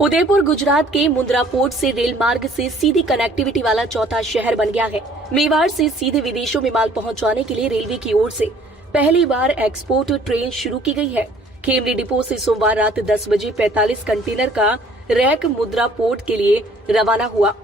उदयपुर गुजरात के मुंद्रा पोर्ट से रेल मार्ग से सीधी कनेक्टिविटी वाला चौथा शहर बन गया है। मेवाड़ से सीधे विदेशों में माल पहुंचाने के लिए रेलवे की ओर से पहली बार एक्सपोर्ट ट्रेन शुरू की गई है। खेमली डिपो से सोमवार रात 10 बजे 45 कंटेनर का रैक मुंद्रा पोर्ट के लिए रवाना हुआ।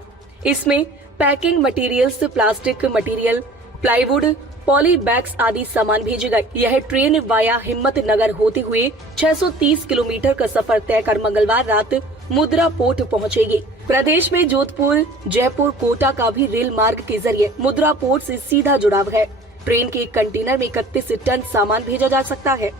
इसमें packing materials, plastic material, plywood, poly bags आदि सामान भेजे गए। यह ट्रेन वाया हिम्मतनगर होते हुए 630 किलोमीटर का सफर तय कर मंगलवार रात मुंद्रा पोर्ट पहुंचेगी। प्रदेश में जोधपुर, जयपुर, कोटा का भी रेल मार्ग के जरिए मुंद्रा पोर्ट से सीधा जुड़ाव है। ट्रेन के एक कंटेनर में 31 टन सामान भेजा जा सकता है।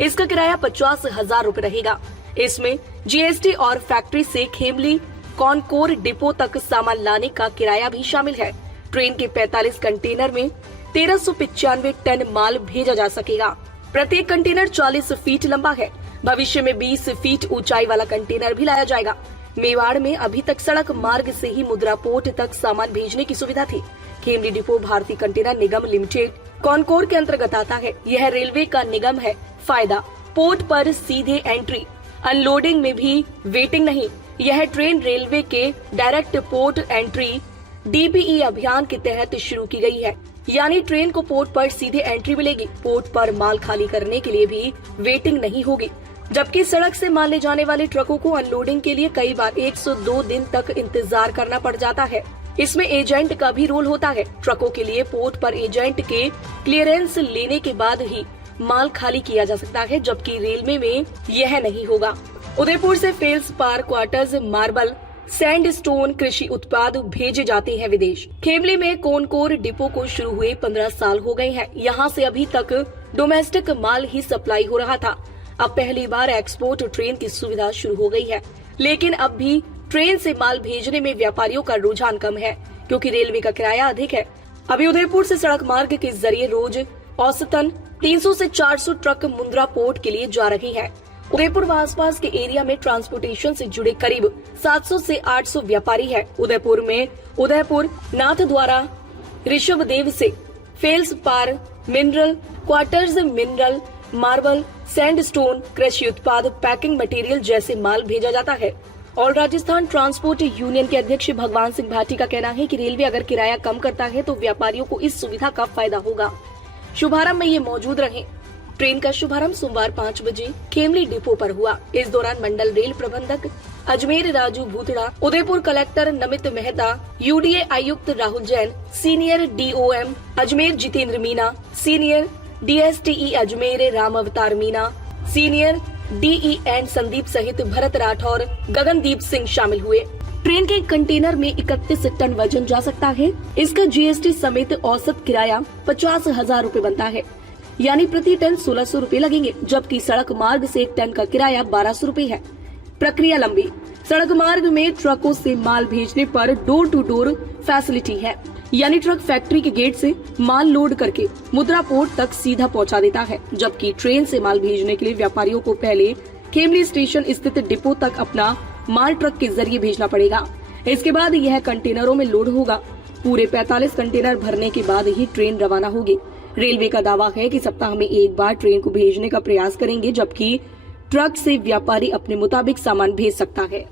इसका किराया 50,000 रूपए रहेगा। इसमें जीएसटी और फैक्ट्री से खेमली कॉनकोर डिपो तक सामान लाने का किराया भी शामिल है। ट्रेन के 45 कंटेनर में 1395 टन माल भेजा जा सकेगा। प्रत्येक कंटेनर 40 फीट लंबा है। भविष्य में 20 फीट ऊंचाई वाला कंटेनर भी लाया जाएगा। मेवाड़ में अभी तक सड़क मार्ग से ही मुंद्रा पोर्ट तक सामान भेजने की सुविधा थी। खेमली डिपो भारतीय कंटेनर निगम लिमिटेड कॉनकोर के अंतर्गत आता है। यह रेलवे का निगम है। फायदा, पोर्ट पर सीधे एंट्री, अनलोडिंग में भी वेटिंग नहीं। यह ट्रेन रेलवे के डायरेक्ट पोर्ट एंट्री DPE अभियान के तहत शुरू की गई है। यानी ट्रेन को पोर्ट पर सीधे एंट्री मिलेगी। पोर्ट पर माल खाली करने के लिए भी वेटिंग नहीं होगी। जबकि सड़क से माल ले जाने वाले ट्रकों को अनलोडिंग के लिए कई बार 102 दिन तक इंतजार करना पड़ जाता है। इसमें एजेंट का भी रोल होता है। ट्रकों के लिए पोर्ट पर एजेंट के क्लियरेंस लेने के बाद ही माल खाली किया जा सकता है, जबकि रेलवे में यह नहीं होगा। उदयपुर से फेल्स पार, क्वार्टर्स, मार्बल, सैंडस्टोन, कृषि उत्पाद भेजे जाते हैं विदेश। खेमली में कॉनकोर डिपो को शुरू हुए 15 साल हो गए हैं। यहाँ से अभी तक डोमेस्टिक माल ही सप्लाई हो रहा था। अब पहली बार एक्सपोर्ट ट्रेन की सुविधा शुरू हो गई है, लेकिन अब भी ट्रेन से माल भेजने में व्यापारियों का रुझान कम है, क्योंकि रेलवे का किराया अधिक है। अभी उदयपुर से सड़क मार्ग के जरिए रोज औसतन 300 से 400 ट्रक मुंद्रा पोर्ट के लिए जा रही है। उदयपुर व आसपास के एरिया में ट्रांसपोर्टेशन से जुड़े करीब 700 से 800 व्यापारी है। उदयपुर में उदयपुर नाथद्वारा, ऋषभदेव से feldspar, mineral, quartz, mineral, marble, sandstone, कृषि उत्पाद, पैकिंग मटेरियल जैसे माल भेजा जाता है। और राजस्थान ट्रांसपोर्ट यूनियन के अध्यक्ष भगवान सिंह भाटी का कहना है कि रेलवे अगर किराया कम करता है तो व्यापारियों को इस सुविधा का फायदा होगा। शुभारंभ में ये मौजूद रहे। ट्रेन का शुभारंभ सोमवार 5 बजे खेमली डिपो पर हुआ। इस दौरान मंडल रेल प्रबंधक अजमेर राजू भूतड़ा, उदयपुर कलेक्टर नमित मेहता, UDA आयुक्त Rahul Jain, senior DOM Ajmer Jitendra Meena, senior DSTE Ajmer Ram अवतार मीना, सीनियर DEN संदीप सहित भरत राठौर, गगनदीप सिंह शामिल हुए। ट्रेन के कंटेनर में 31 टन वजन जा सकता है। इसका GST समेत औसत किराया 50,000 रूपए बनता है, यानी प्रति टन 1600 रूपए लगेंगे, जबकि सड़क मार्ग से 1 टन का किराया 1200 रूपए है। प्रक्रिया लंबी। सड़क मार्ग में ट्रकों से माल भेजने पर डोर टू डोर फैसिलिटी है, यानी ट्रक फैक्ट्री के गेट से माल लोड करके मुंद्रा पोर्ट तक सीधा पहुंचा देता है, जबकि ट्रेन से माल भेजने के लिए व्यापारियों को पहले खेमली स्टेशन स्थित डिपो तक अपना माल ट्रक के जरिए भेजना पड़ेगा। इसके बाद यह कंटेनरों में लोड होगा। पूरे 45 कंटेनर भरने के बाद ही ट्रेन रवाना होगी। रेलवे का दावा है कि सप्ताह में एक बार ट्रेन को भेजने का प्रयास करेंगे, जबकि ट्रक से व्यापारी अपने मुताबिक सामान भेज सकता है।